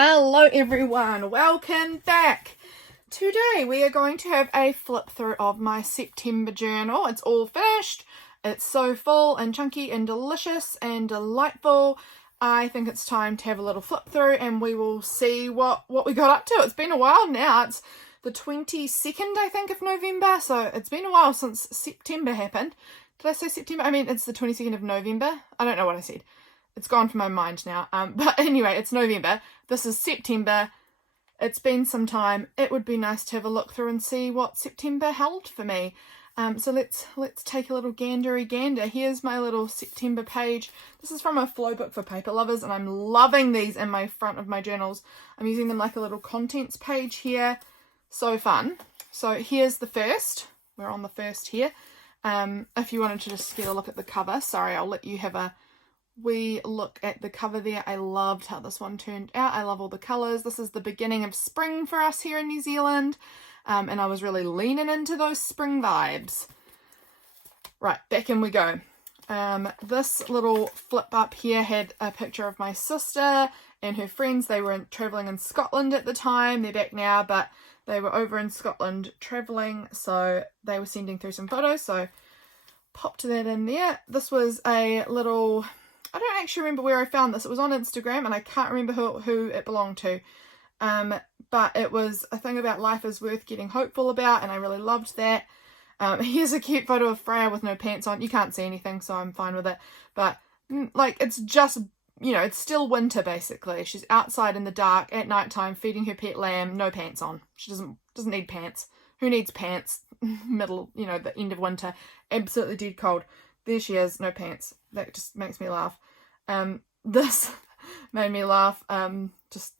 Hello everyone, welcome back. Today we are going to have a flip through of my September journal. It's all finished. It's so full and chunky and delicious and delightful. I think it's time to have a little flip through and we will see what we got up to. It's been a while now. It's the 22nd, I think, of November. So it's been a while since September happened. Did I say September? I mean, it's the 22nd of November. I don't know what I said. It's gone from my mind now. But anyway, it's November. This is September. It's been some time. It would be nice to have a look through and see what September held for me. So let's take a little gander. Here's my little September page. This is from a flow book for paper lovers, and I'm loving these in my front of my journals. I'm using them like a little contents page here. So fun. So here's the first. We're on the first here. If you wanted to just get a look at the cover, sorry, I'll let you have a wee look at the cover there. I loved how this one turned out. I love all the colours. This is the beginning of spring for us here in New Zealand. And I was really leaning into those spring vibes. Right, back in we go. This little flip up here had a picture of my sister and her friends. They were travelling in Scotland at the time. They're back now, but they were over in Scotland travelling. So they were sending through some photos. So popped that in there. This was a little... I don't actually remember where I found this. It was on Instagram and I can't remember who it belonged to. But it was a thing about life is worth getting hopeful about, and I really loved that. Here's a cute photo of Freya with no pants on. You can't see anything, so I'm fine with it. But like, it's just, you know, it's still winter basically. She's outside in the dark at nighttime feeding her pet lamb, no pants on. She doesn't need pants. Who needs pants? Middle, you know, the end of winter. Absolutely dead cold. There she is, no pants. That just makes me laugh. This made me laugh. Just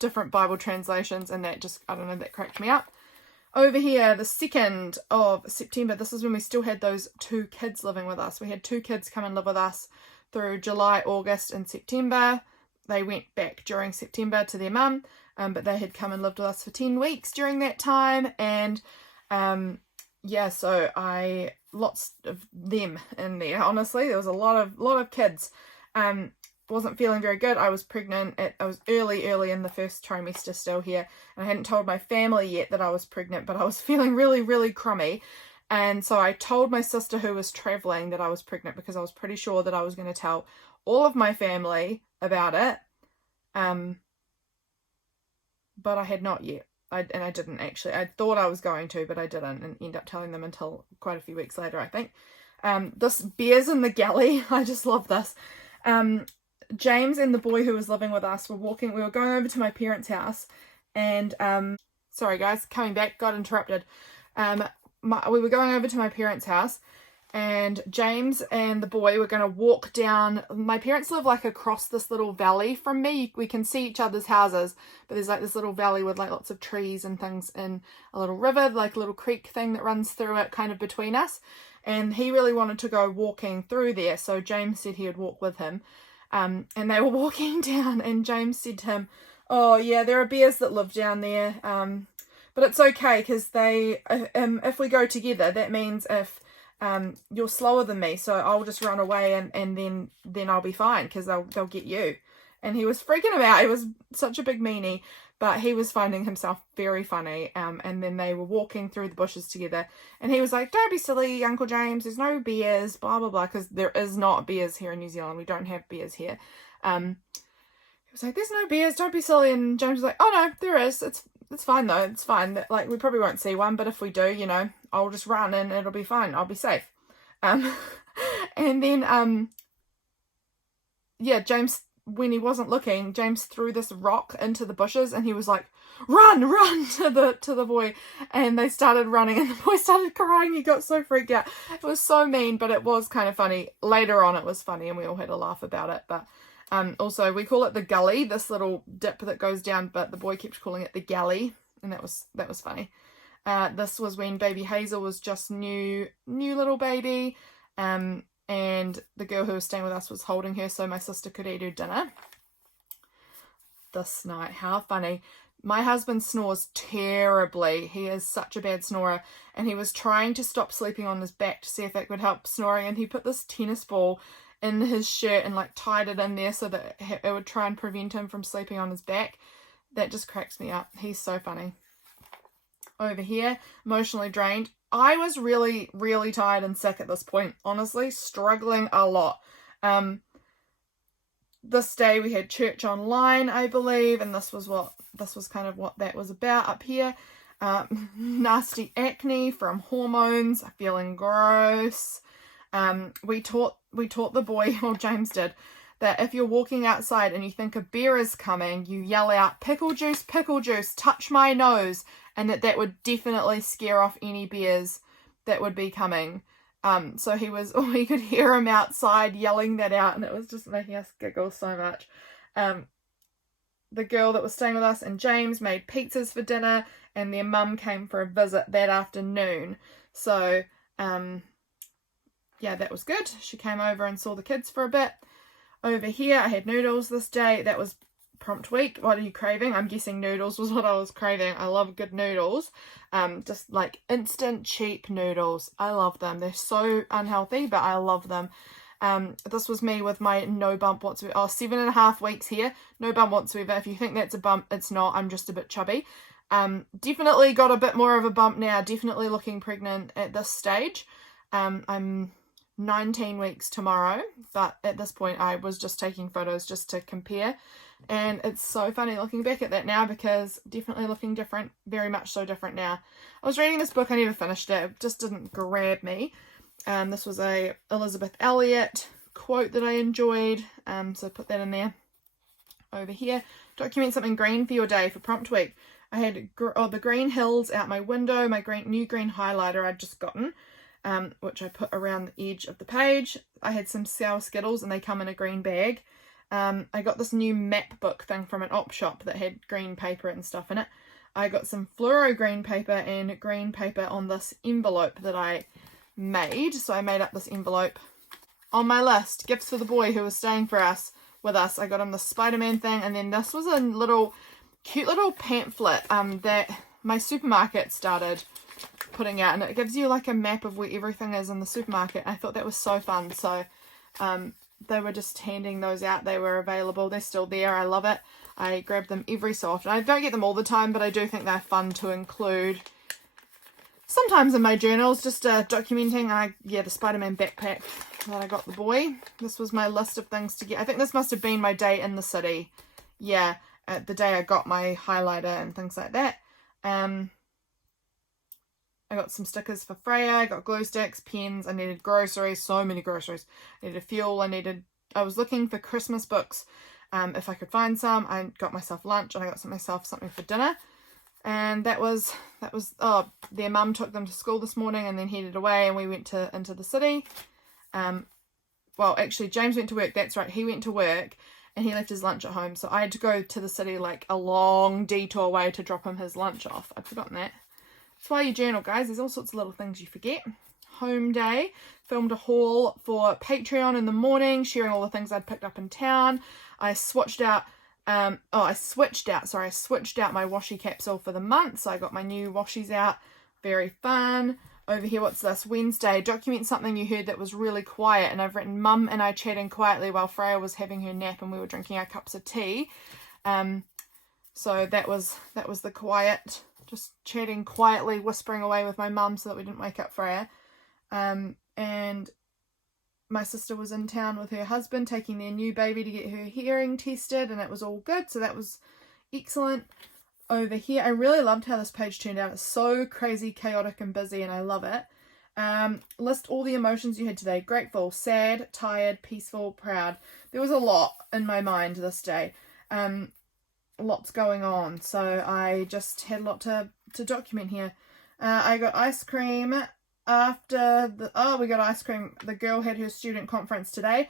different Bible translations, and that just, I don't know, that cracked me up. Over here, the 2nd of September, this is when we still had those 2 kids living with us. We had 2 kids come and live with us through July, August, and September. They went back during September to their mum, but they had come and lived with us for 10 weeks during that time, and yeah, so lots of them in there. Honestly, there was a lot of kids. Wasn't feeling very good. I was pregnant. I was early in the first trimester still here, and I hadn't told my family yet that I was pregnant, but I was feeling really crummy, and so I told my sister who was traveling that I was pregnant because I was pretty sure that I was going to tell all of my family about it, but I had not yet. I didn't actually. I thought I was going to, but I didn't, and end up telling them until quite a few weeks later, I think. This bears in the galley. I just love this. James and the boy who was living with us were walking. We were going over to my parents' house, and sorry guys, coming back, got interrupted. We were going over to my parents' house, and James and the boy were going to walk down. My parents live like across this little valley from me. We can see each other's houses, but there's like this little valley with like lots of trees and things, and a little river, like a little creek thing that runs through it kind of between us. And he really wanted to go walking through there, so James said he would walk with him. And they were walking down, and James said to him, "Oh yeah, there are bears that live down there, but it's okay because if we go together, that means if you're slower than me, so I'll just run away and then I'll be fine because they'll get you." And he was freaking out. He was such a big meanie, but he was finding himself very funny. And then they were walking through the bushes together, and he was like, "Don't be silly, Uncle James. There's no bears, blah blah blah," because there is not bears here in New Zealand. We don't have bears here. He was like, "There's no bears. Don't be silly." And James was like, "Oh no, there is. It's fine though. It's fine. Like, we probably won't see one, but if we do, you know, I'll just run and it'll be fine. I'll be safe." And then yeah, James, when he wasn't looking, James threw this rock into the bushes, and he was like, run to the boy, and they started running, and the boy started crying. He got so freaked out. It was so mean, but it was kind of funny. Later on it was funny, and we all had a laugh about it. But also we call it the gully, this little dip that goes down, but the boy kept calling it the galley, and that was funny. This was when baby Hazel was just new little baby, and the girl who was staying with us was holding her so my sister could eat her dinner. This night, how funny. My husband snores terribly. He is such a bad snorer, and he was trying to stop sleeping on his back to see if it would help snoring, and he put this tennis ball in his shirt and like tied it in there so that it would try and prevent him from sleeping on his back. That just cracks me up. He's so funny. Over here, emotionally drained. I was really, really tired and sick at this point. Honestly, struggling a lot. This day we had church online, I believe, and this was kind of what that was about up here. Nasty acne from hormones, feeling gross. We taught the boy, or James did, that if you're walking outside and you think a bear is coming, you yell out, pickle juice, touch my nose, and that would definitely scare off any bears that would be coming. So we could hear him outside yelling that out, and it was just making us giggle so much. The girl that was staying with us and James made pizzas for dinner, and their mum came for a visit that afternoon. So, yeah, that was good. She came over and saw the kids for a bit. Over here, I had noodles this day. That was prompt week. What are you craving? I'm guessing noodles was what I was craving. I love good noodles. Just like instant cheap noodles. I love them. They're so unhealthy, but I love them. This was me with my no bump whatsoever. 7.5 weeks here. No bump whatsoever. If you think that's a bump, it's not. I'm just a bit chubby. Definitely got a bit more of a bump now. Definitely looking pregnant at this stage. I'm 19 weeks tomorrow, but at this point I was just taking photos just to compare, and it's so funny looking back at that now because definitely looking different, very much so different now. I was reading this book, I never finished it, it just didn't grab me. This was a Elizabeth Elliot quote that I enjoyed, so put that in there. Over here, document something green for your day for prompt week. I had the green hills out my window, my new green highlighter I'd just gotten, which I put around the edge of the page. I had some sour Skittles and they come in a green bag. I got this new map book thing from an op shop that had green paper and stuff in it. I got some fluoro green paper and green paper on this envelope that I made. So I made up this envelope. On my list, gifts for the boy who was staying with us. I got him the Spider-Man thing, and then this was a cute little pamphlet that my supermarket started putting out, and it gives you like a map of where everything is in the supermarket. I thought that was so fun. So they were just handing those out. They were available. They're still there. I love it. I grab them every so often. I don't get them all the time, but I do think they're fun to include sometimes in my journals, just documenting. The Spider-Man backpack that I got the boy. This was my list of things to get. I think this must have been my day in the city. Yeah, the day I got my highlighter and things like that. I got some stickers for Freya. I got glue sticks, pens. I needed groceries, so many groceries. I needed fuel. I was looking for Christmas books. If I could find some. I got myself lunch and I got myself something for dinner. And that was their mum took them to school this morning and then headed away, and we went into the city. Well, actually, James went to work. That's right. He went to work and he left his lunch at home. So I had to go to the city, like a long detour way, to drop him his lunch off. I'd forgotten that. That's why you journal, guys. There's all sorts of little things you forget. Home day. Filmed a haul for Patreon in the morning, sharing all the things I'd picked up in town. I switched out my washi capsule for the month. So I got my new washies out. Very fun. Over here, what's this? Wednesday. Document something you heard that was really quiet. And I've written Mum and I chatting quietly while Freya was having her nap and we were drinking our cups of tea. So that was the quiet. Just chatting quietly, whispering away with my mum so that we didn't wake up Freya. And my sister was in town with her husband, taking their new baby to get her hearing tested, and it was all good. So that was excellent. Over here, I really loved how this page turned out. It's so crazy, chaotic, and busy, and I love it. List all the emotions you had today. Grateful, sad, tired, peaceful, proud. There was a lot in my mind this day. Lots going on, so I just had a lot to document here. I got ice cream after we got ice cream. The girl had her student conference today,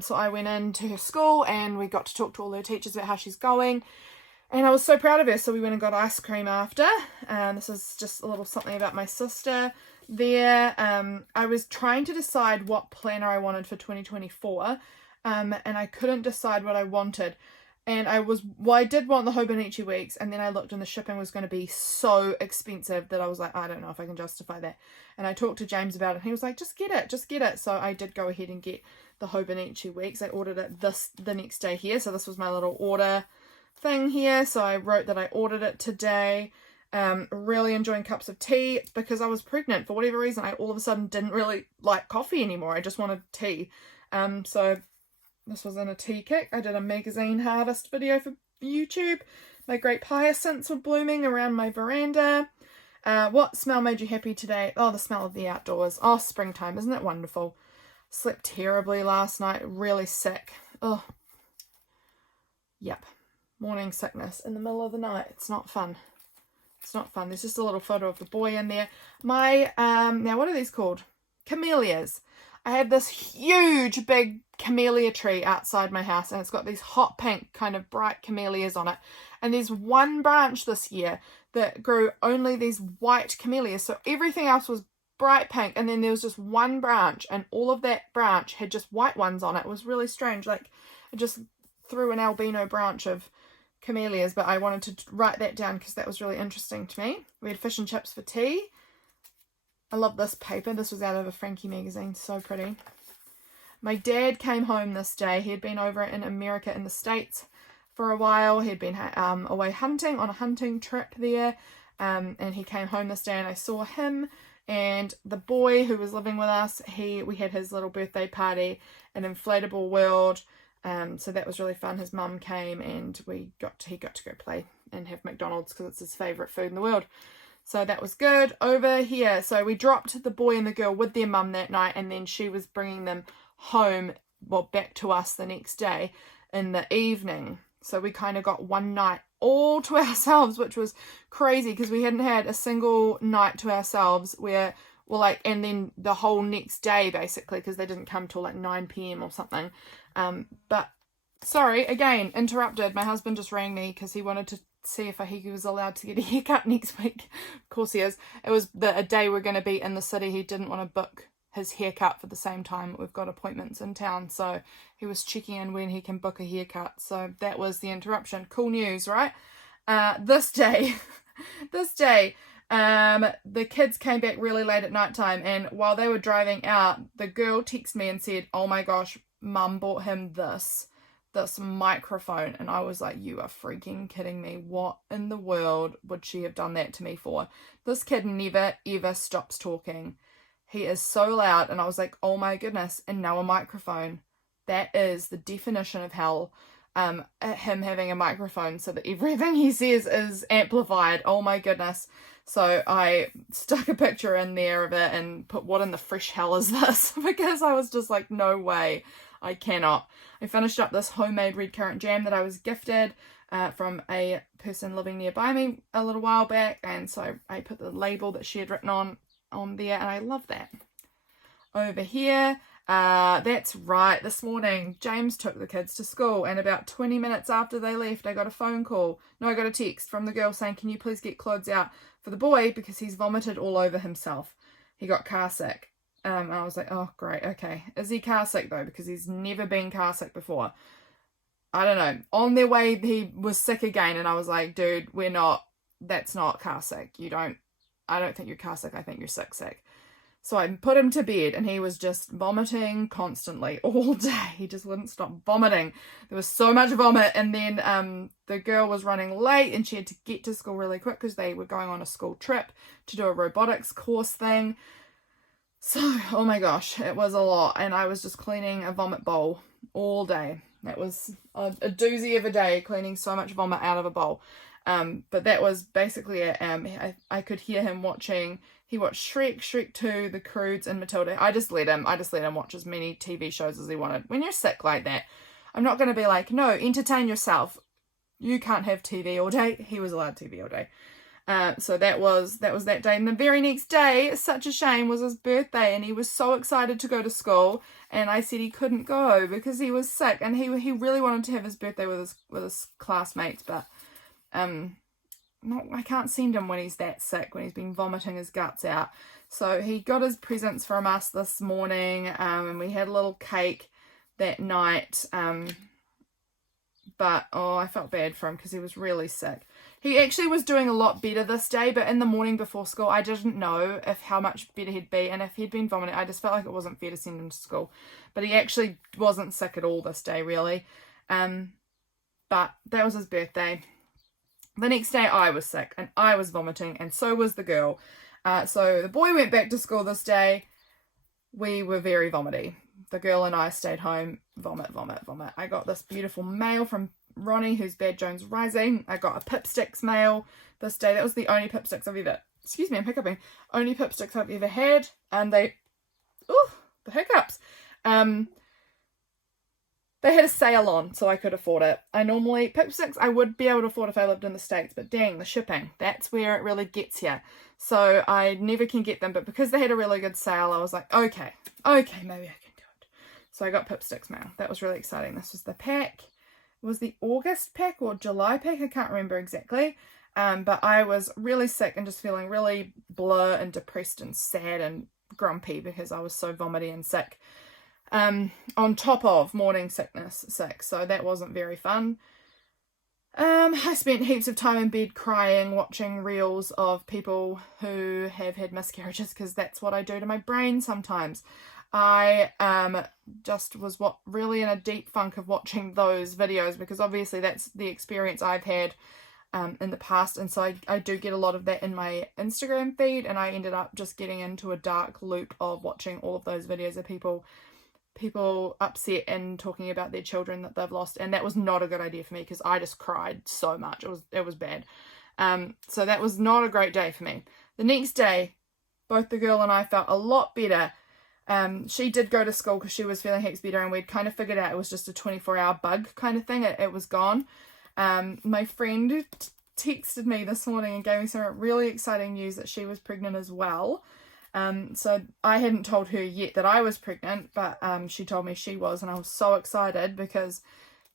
so I went into her school and we got to talk to all her teachers about how she's going, and I was so proud of her. So we went and got ice cream after. This is just a little something about my sister there. I was trying to decide what planner I wanted for 2024, and I couldn't decide what I wanted. And I did want the Hobonichi weeks, and then I looked and the shipping was going to be so expensive that I was like, I don't know if I can justify that. And I talked to James about it, and he was like, just get it. So I did go ahead and get the Hobonichi Weeks. I ordered it the next day here, so this was my little order thing here. So I wrote that I ordered it today. Really enjoying cups of tea because I was pregnant. For whatever reason, I all of a sudden didn't really like coffee anymore. I just wanted tea. So this was in a tea kick. I did a magazine harvest video for YouTube. My grape hyacinths were blooming around my veranda. What smell made you happy today? Oh, the smell of the outdoors. Oh, springtime. Isn't it wonderful? Slept terribly last night. Really sick. Oh, yep. Morning sickness in the middle of the night. It's not fun. It's not fun. There's just a little photo of the boy in there. My, now what are these called? Camellias. I have this huge big camellia tree outside my house, and it's got these hot pink kind of bright camellias on it. And there's one branch this year that grew only these white camellias. So everything else was bright pink, and then there was just one branch, and all of that branch had just white ones on it. It was really strange. Like, it just threw an albino branch of camellias, but I wanted to write that down because that was really interesting to me. We had fish and chips for tea. I love this paper. This was out of a Frankie magazine. So pretty. My dad came home this day. He had been over in America in the States for a while. He'd been away hunting on a hunting trip there, and he came home this day, and I saw him and the boy who was living with us. We had his little birthday party, an inflatable world. So that was really fun. His mum came, and he got to go play and have McDonald's because it's his favourite food in the world. So that was good. Over here, so we dropped the boy and the girl with their mum that night, and then she was bringing them home, well, back to us the next day in the evening. So we kind of got one night all to ourselves, which was crazy because we hadn't had a single night to ourselves where we're like, and then the whole next day basically, because they didn't come till like 9 p.m. or something. But sorry, again, interrupted. My husband just rang me because he wanted to see if he was allowed to get a haircut next week. Of course he is. It was a day we're going to be in the city. He didn't want to book his haircut for the same time. We've got appointments in town, so he was checking in when he can book a haircut. So that was the interruption. Cool news, right? This day, the kids came back really late at night time, and while they were driving out, the girl texted me and said, "Oh my gosh, Mum bought him this microphone." And I was like, you are freaking kidding me. What in the world would she have done that to me for? This kid never ever stops talking. He is so loud. And I was like, oh my goodness. And now a microphone. That is the definition of hell. Him having a microphone so that everything he says is amplified. Oh my goodness. So I stuck a picture in there of it and put, what in the fresh hell is this? Because I was just like, no way. I cannot. I finished up this homemade red currant jam that I was gifted from a person living nearby me a little while back, and so I put the label that she had written on there, and I love that. Over here, that's right, this morning James took the kids to school, and about 20 minutes after they left, I got a text from the girl saying, can you please get clothes out for the boy because he's vomited all over himself. He got car sick. And I was like, oh, great, okay. Is he car sick, though? Because he's never been car sick before. I don't know. On their way, he was sick again, and I was like, dude, that's not car sick. I don't think you're car sick. I think you're sick. So I put him to bed, and he was just vomiting constantly all day. He just wouldn't stop vomiting. There was so much vomit, and then the girl was running late, and she had to get to school really quick because they were going on a school trip to do a robotics course thing. So, oh my gosh, it was a lot, and I was just cleaning a vomit bowl all day. That was a doozy of a day, cleaning so much vomit out of a bowl. But that was basically it. I could hear him watching. He watched Shrek 2, The Croods, and Matilda. I just let him watch as many TV shows as he wanted. When you're sick like that, I'm not going to be like, no, entertain yourself. You can't have TV all day. He was allowed TV all day. So that was that day. And the very next day, such a shame, was his birthday, and he was so excited to go to school, and I said he couldn't go because he was sick, and he really wanted to have his birthday with his classmates, but I can't send him when he's that sick, when he's been vomiting his guts out. So he got his presents from us this morning, and we had a little cake that night. But, oh, I felt bad for him because he was really sick. He actually was doing a lot better this day, but in the morning before school, I didn't know how much better he'd be. And if he'd been vomiting, I just felt like it wasn't fair to send him to school. But he actually wasn't sick at all this day, really. But that was his birthday. The next day, I was sick, and I was vomiting, and so was the girl. So the boy went back to school this day. We were very vomity. The girl and I stayed home. Vomit, vomit, vomit. I got this beautiful mail from Ronnie, who's Bad Jones Rising. I got a Pipsticks mail this day. That was the only Pipsticks I've ever... Excuse me, I'm hiccuping. Only Pipsticks I've ever had. And they... Ooh, the hiccups. They had a sale on, so I could afford it. I normally... Pipsticks I would be able to afford if I lived in the States, but dang, the shipping. That's where it really gets you. So I never can get them, but because they had a really good sale, I was like, okay, maybe I can do it. So I got Pipsticks mail. That was really exciting. This was the pack. It was the August pack or July pack. I can't remember exactly. But I was really sick and just feeling really blur and depressed and sad and grumpy because I was so vomity and sick. On top of morning sickness, so that wasn't very fun. I spent heaps of time in bed crying, watching reels of people who have had miscarriages, because that's what I do to my brain sometimes. I just was really in a deep funk of watching those videos, because obviously that's the experience I've had in the past, and so I do get a lot of that in my Instagram feed, and I ended up just getting into a dark loop of watching all of those videos of people upset and talking about their children that they've lost, and that was not a good idea for me because I just cried so much. It was bad. So that was not a great day for me. The next day, both the girl and I felt a lot better. She did go to school because she was feeling heaps better, and we'd kind of figured out it was just a 24-hour bug kind of thing. It was gone. My friend texted me this morning and gave me some really exciting news that she was pregnant as well. So I hadn't told her yet that I was pregnant, but she told me she was, and I was so excited because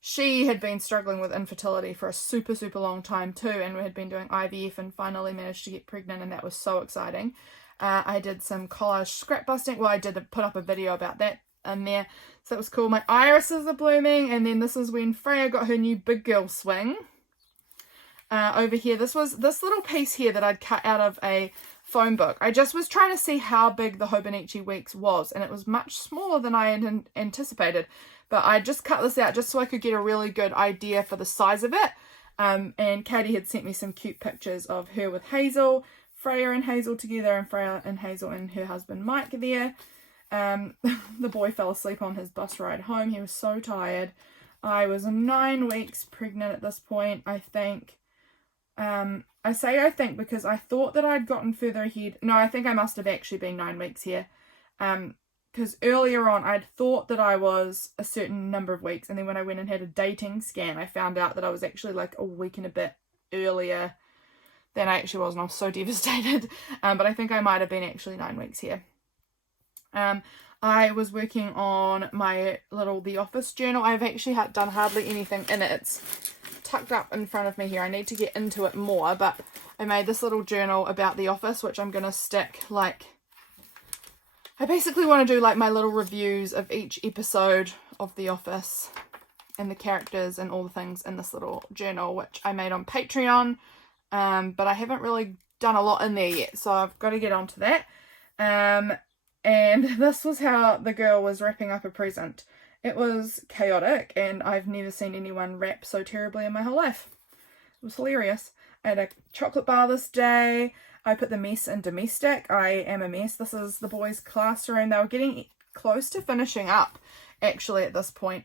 she had been struggling with infertility for a super, super long time too, and we had been doing IVF and finally managed to get pregnant, and that was so exciting. I did some collage scrap busting. Well, I did put up a video about that in there, so that was cool. My irises are blooming, and then this is when Freya got her new big girl swing. Over here, this little piece here that I'd cut out of a phone book. I just was trying to see how big the Hobonichi Weeks was, and it was much smaller than I had anticipated, but I just cut this out just so I could get a really good idea for the size of it. And Katie had sent me some cute pictures of her with Hazel, Freya and Hazel together, and Freya and Hazel and her husband Mike there. The boy fell asleep on his bus ride home. He was so tired. I was 9 weeks pregnant at this point, I think. I say I think because I thought that I'd gotten further ahead. No, I think I must have actually been 9 weeks here. Because earlier on I'd thought that I was a certain number of weeks, and then when I went and had a dating scan, I found out that I was actually like a week and a bit earlier than I actually was, and I was so devastated. But I think I might have been actually 9 weeks here. I was working on my little The Office journal. I've actually done hardly anything in it. It's tucked up in front of me here. I need to get into it more, but I made this little journal about The Office, which I'm going to stick, like, I basically want to do like my little reviews of each episode of The Office and the characters and all the things in this little journal, which I made on Patreon, but I haven't really done a lot in there yet, so I've got to get onto that. And this was how the girl was wrapping up a present. It was chaotic, and I've never seen anyone wrap so terribly in my whole life. It was hilarious. I had a chocolate bar this day. I put the mess in domestic. I am a mess. This is the boys' classroom. They were getting close to finishing up, actually, at this point.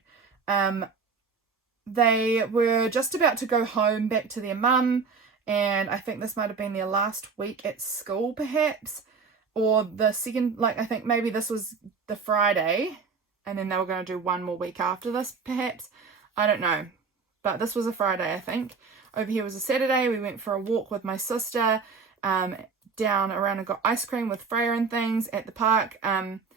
They were just about to go home back to their mum, and I think this might have been their last week at school, perhaps. Or the second, like, I think maybe this was the Friday, and then they were going to do one more week after this, perhaps. I don't know. But this was a Friday, I think. Over here was a Saturday. We went for a walk with my sister, down around and got ice cream with Freya and things at the park. Got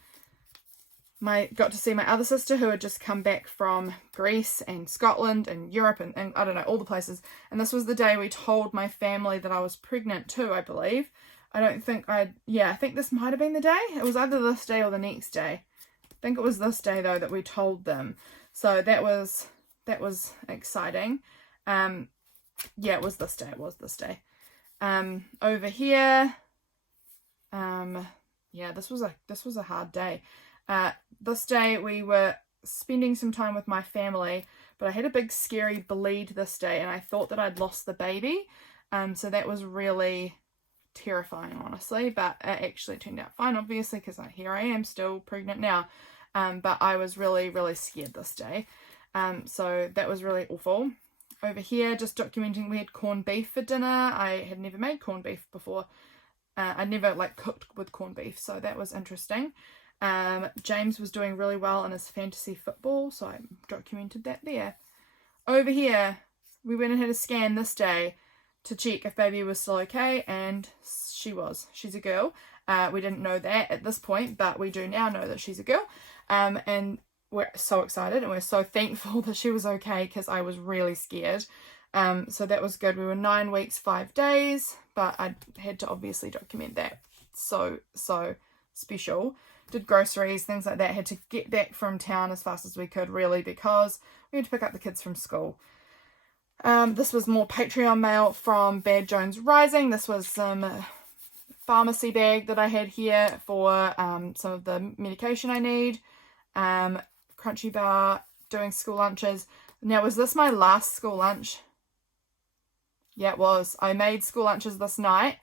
to see my other sister who had just come back from Greece and Scotland and Europe and I don't know, all the places. And this was the day we told my family that I was pregnant too, I believe. I think this might have been the day. It was either this day or the next day. I think it was this day, though, that we told them. So that was that was exciting. Yeah, it was this day. Over here, yeah, this was a hard day. This day we were spending some time with my family, but I had a big scary bleed this day, and I thought that I'd lost the baby. So that was really terrifying, honestly, but it actually turned out fine, obviously, because here I am still pregnant now. But I was really, really scared this day. So that was really awful. Over here, just documenting, we had corned beef for dinner. I had never made corned beef before. I never cooked with corned beef, so that was interesting. James was doing really well in his fantasy football, so I documented that there. Over here, we went and had a scan this day to check if baby was still okay, and she was. She's a girl. We didn't know that at this point, but we do now know that she's a girl. And we're so excited and we're so thankful that she was okay, because I was really scared. So that was good. We were 9 weeks, 5 days, but I had to obviously document that. So special. Did groceries, things like that. Had to get back from town as fast as we could, really, because we had to pick up the kids from school. This was more Patreon mail from Bad Jones Rising. This was some pharmacy bag that I had here for some of the medication I need. Crunchy bar, doing school lunches. Now, was this my last school lunch? Yeah, it was. I made school lunches this night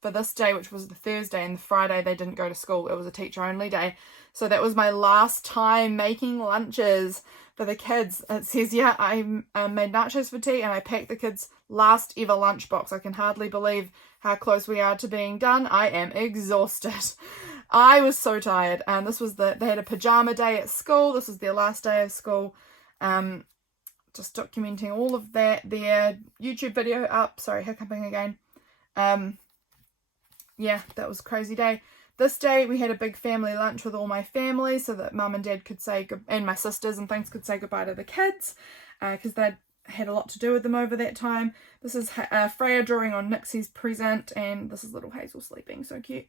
for this day, which was the Thursday, and the Friday they didn't go to school. It was a teacher only day. So that was my last time making lunches for the kids. It says, yeah, I made nachos for tea, and I packed the kids' last ever lunchbox. I can hardly believe how close we are to being done. I am exhausted. I was so tired. This was they had a pajama day at school. This was their last day of school. Just documenting all of that. Their YouTube video up. Sorry, hiccuping again. Yeah, that was a crazy day. This day we had a big family lunch with all my family, so that mum and dad could say and my sisters and things could say goodbye to the kids, because they'd had a lot to do with them over that time. This is Freya drawing on Nixie's present, and this is little Hazel sleeping, so cute.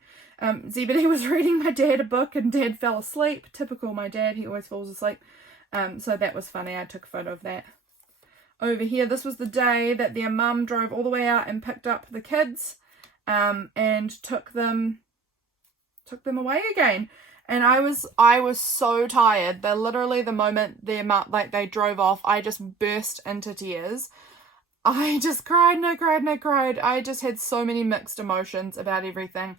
Zebedee was reading my dad a book, and Dad fell asleep. Typical my dad, he always falls asleep. So that was funny. I took a photo of that. Over here, this was the day that their mum drove all the way out and picked up the kids, and took them away again. And I was so tired that literally the moment they drove off, I just burst into tears. I just cried and I cried and I cried. I just had so many mixed emotions about everything,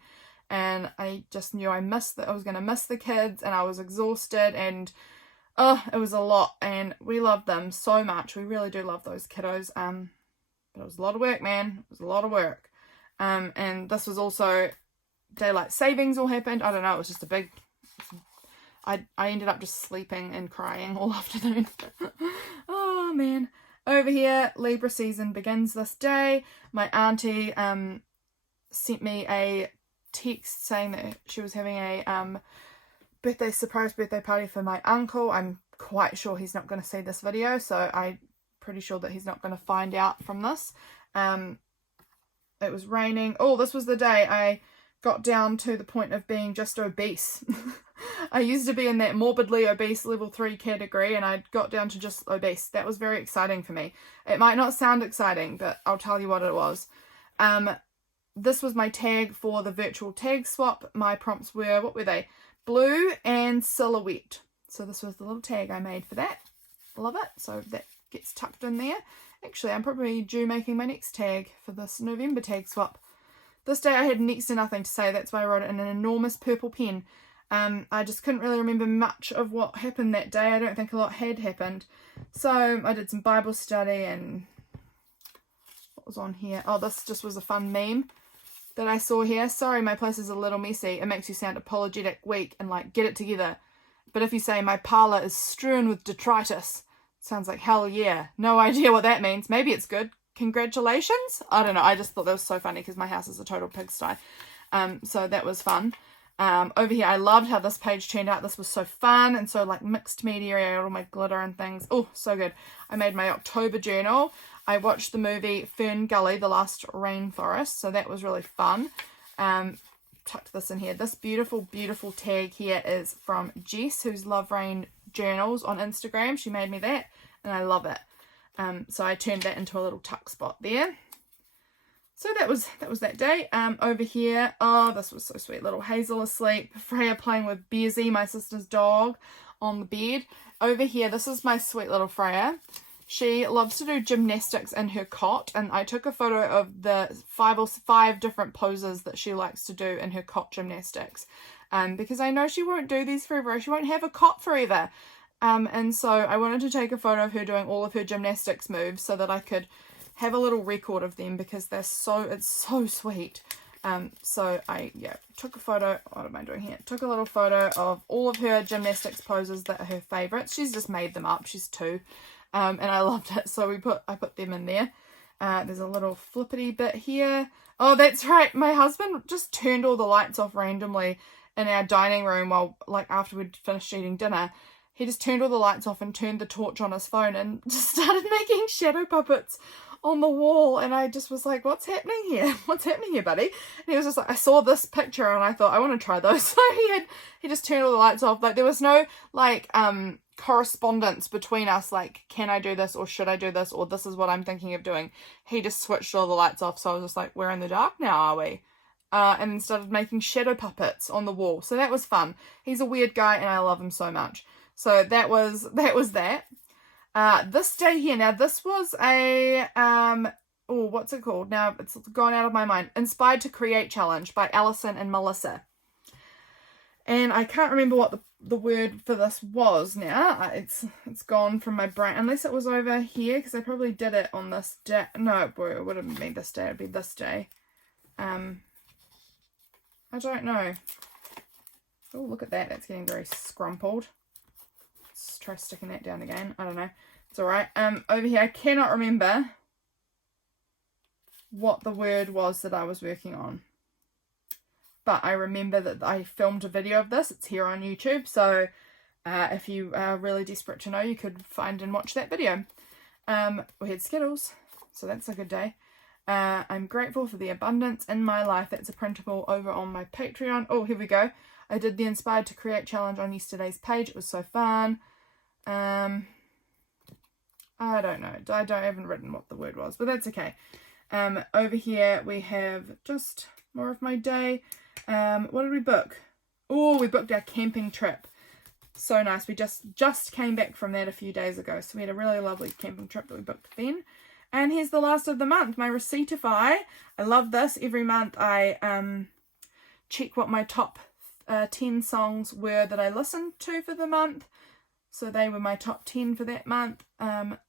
and I just knew I was going to miss the kids, and I was exhausted, and it was a lot, and we love them so much. We really do love those kiddos. But it was a lot of work, man. It was a lot of work. And this was also daylight savings all happened. I don't know, it was just a big... I ended up just sleeping and crying all afternoon. Oh, man. Over here, Libra season begins this day. My auntie sent me a text saying that she was having a surprise birthday party for my uncle. I'm quite sure he's not going to see this video, so I'm pretty sure that he's not going to find out from this. It was raining. Oh, this was the day I got down to the point of being just obese. I used to be in that morbidly obese level 3 category, and I got down to just obese. That was very exciting for me. It might not sound exciting, but I'll tell you what it was. This was my tag for the virtual tag swap. My prompts were, what were they? Blue and silhouette. So this was the little tag I made for that. Love it. So that gets tucked in there. Actually, I'm probably due making my next tag for this November tag swap. This day I had next to nothing to say. That's why I wrote it in an enormous purple pen. I just couldn't really remember much of what happened that day. I don't think a lot had happened. So I did some Bible study, and what was on here? Oh, this just was a fun meme that I saw here. Sorry, my place is a little messy. It makes you sound apologetic, weak, and like, get it together. But if you say my parlour is strewn with detritus, sounds like hell yeah. No idea what that means. Maybe it's good. Congratulations? I don't know. I just thought that was so funny because my house is a total pigsty. So that was fun. Over here, I loved how this page turned out. This was so fun and so like mixed media. I got all my glitter and things. Oh, so good. I made my October journal. I watched the movie Fern Gully, The Last Rainforest. So that was really fun. Tucked this in here. This beautiful, beautiful tag here is from Jess, who's Love Rain Journals on Instagram. She made me that. and I love it. So I turned that into a little tuck spot there. So that was that day. Over here, oh, this was so sweet. Little Hazel asleep. Freya playing with Beersy, my sister's dog, on the bed. Over here, this is my sweet little Freya. She loves to do gymnastics in her cot, and I took a photo of the five different poses that she likes to do in her cot gymnastics. Because I know she won't do these forever. She won't have a cot forever. And so I wanted to take a photo of her doing all of her gymnastics moves so that I could have a little record of them, because it's so sweet. So I took a photo. What am I doing here? Took a little photo of all of her gymnastics poses that are her favorites. She's just made them up. She's 2. And I loved it. So I put them in there. There's a little flippity bit here. Oh, that's right. My husband just turned all the lights off randomly in our dining room while, like, after we'd finished eating dinner. He just turned all the lights off and turned the torch on his phone and just started making shadow puppets on the wall. And I just was like, what's happening here? What's happening here, buddy? And he was just like, I saw this picture and I thought, I want to try those. So he just turned all the lights off. Like, there was no, like, correspondence between us, like, can I do this, or should I do this, or this is what I'm thinking of doing. He just switched all the lights off. So I was just like, we're in the dark now, are we? And then started making shadow puppets on the wall. So that was fun. He's a weird guy and I love him so much. So that was that. This day here, now this was a, what's it called? Now it's gone out of my mind. Inspired to Create Challenge by Alison and Melissa. And I can't remember what the word for this was now. It's gone from my brain, unless it was over here, because I probably did it on this day. No, it wouldn't be this day, it'd be this day. I don't know. Oh, look at that. That's getting very scrumpled. Let's try sticking that down again. I don't know. It's alright. Over here, I cannot remember what the word was that I was working on. But I remember that I filmed a video of this. It's here on YouTube. So if you are really desperate to know, you could find and watch that video. We had Skittles. So that's a good day. I'm grateful for the abundance in my life. That's a printable over on my Patreon. Oh, here we go. I did the Inspired to Create Challenge on yesterday's page. It was so fun. I don't know. I haven't written what the word was, but that's okay. Over here we have just more of my day. What did we book? Oh, we booked our camping trip. So nice. We just came back from that a few days ago. So we had a really lovely camping trip that we booked then. And here's the last of the month, my Receiptify. I love this. Every month I check what my top 10 songs were that I listened to for the month. So they were my top 10 for that month.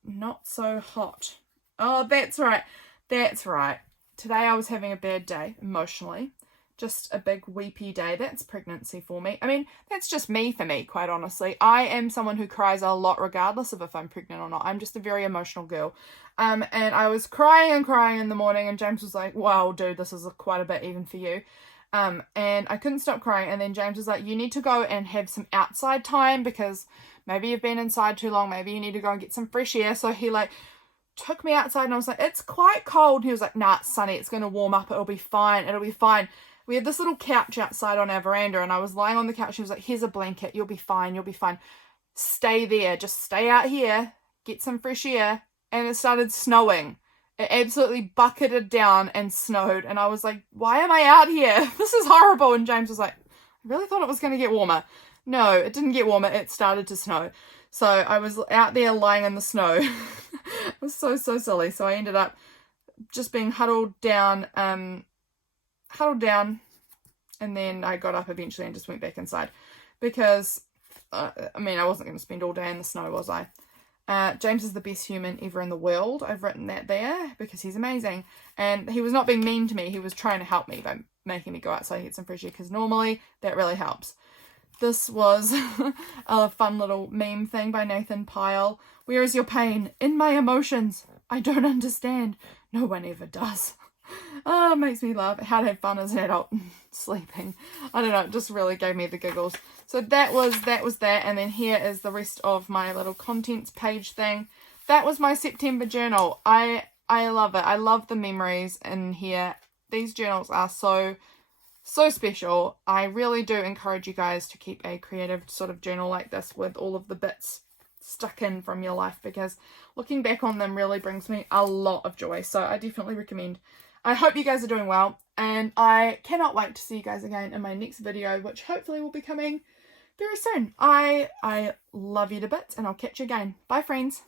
Not so hot. Oh, that's right. That's right. Today I was having a bad day emotionally. Just a big weepy day. That's pregnancy for me. I mean, that's just me for me, quite honestly. I am someone who cries a lot regardless of if I'm pregnant or not. I'm just a very emotional girl. And I was crying in the morning, and James was like, wow, dude, this is quite a bit even for you. And I couldn't stop crying. And then James was like, you need to go and have some outside time, because maybe you've been inside too long. Maybe you need to go and get some fresh air. So he like took me outside, and I was like, it's quite cold. He was like, nah, it's sunny. It's going to warm up. It'll be fine. It'll be fine. We had this little couch outside on our veranda, and I was lying on the couch. He was like, here's a blanket. You'll be fine. You'll be fine. Stay there. Just stay out here. Get some fresh air. And it started snowing. It absolutely bucketed down and snowed. And I was like, why am I out here? This is horrible. And James was like, I really thought it was going to get warmer. No, it didn't get warmer. It started to snow. So I was out there lying in the snow. It was so silly. So I ended up just being huddled down, and then I got up eventually and just went back inside, because I wasn't going to spend all day in the snow, was I? James is the best human ever in the world. I've written that there because he's amazing, and he was not being mean to me. He was trying to help me by making me go outside and get some fresh air, because normally that really helps. This was a fun little meme thing by Nathan Pyle. Where is your pain? In my emotions. I don't understand. No one ever does. Oh, it makes me laugh. How to have fun as an adult sleeping. I don't know, it just really gave me the giggles. So that was that, and then here is the rest of my little contents page thing. That was my September journal. I love it. I love the memories in here. These journals are so special. I really do encourage you guys to keep a creative sort of journal like this with all of the bits stuck in from your life, because looking back on them really brings me a lot of joy. So I definitely recommend. I hope you guys are doing well, and I cannot wait to see you guys again in my next video, which hopefully will be coming very soon. I love you to bits, and I'll catch you again. Bye, friends.